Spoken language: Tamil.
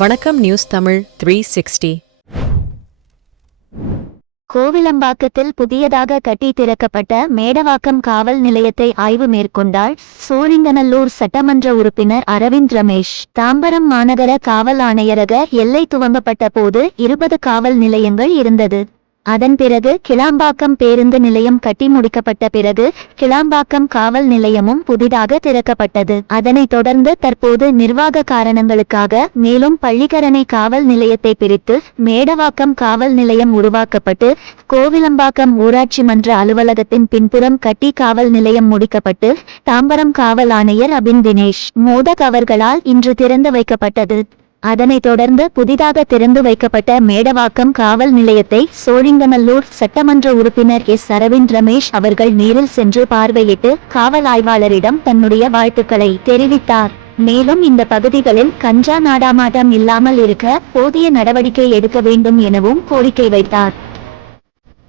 வணக்கம் நியூஸ் தமிழ் 360. கோவிலம்பாக்கத்தில் புதியதாக கட்டி திறக்கப்பட்ட மேடவாக்கம் காவல் நிலையத்தை ஆய்வு மேற்கொண்டார் சோழிங்கநல்லூர் சட்டமன்ற உறுப்பினர் அரவிந்த் ரமேஷ். தாம்பரம் மாநகர காவல் ஆணையரக எல்லை துவங்கப்பட்ட போது 20 காவல் நிலையங்கள் இருந்தது. அதன் பிறகு கிளாம்பாக்கம் பேருந்து நிலையம் கட்டி முடிக்கப்பட்ட பிறகு கிளாம்பாக்கம் காவல் நிலையமும் புதிதாக திறக்கப்பட்டது. அதனைத் தொடர்ந்து தற்போது நிர்வாக காரணங்களுக்காக மேலும் பள்ளிக்கரணை காவல் நிலையத்தை பிரித்து மேடவாக்கம் காவல் நிலையம் உருவாக்கப்பட்டு கோவிலம்பாக்கம் ஊராட்சி மன்ற அலுவலகத்தின் பின்புறம் கட்டி காவல் நிலையம் முடிக்கப்பட்டு தாம்பரம் காவல் ஆணையர் அபின் தினேஷ் மோதக் அவர்களால் இன்று திறந்து வைக்கப்பட்டது. அதனைத் தொடர்ந்து புதிதாக திறந்து வைக்கப்பட்ட மேடவாக்கம் காவல் நிலையத்தை சோழிங்கநல்லூர் சட்டமன்ற உறுப்பினர் அரவிந்த் ரமேஷ் அவர்கள் நேரில் சென்று பார்வையிட்டு காவல் ஆய்வாளரிடம் தன்னுடைய வாழ்த்துக்களை தெரிவித்தார். மேலும் இந்த பகுதிகளில் கஞ்சா நாடாமாட்டம் இல்லாமல் இருக்க போதிய நடவடிக்கை எடுக்க வேண்டும் எனவும் கோரிக்கை வைத்தார்.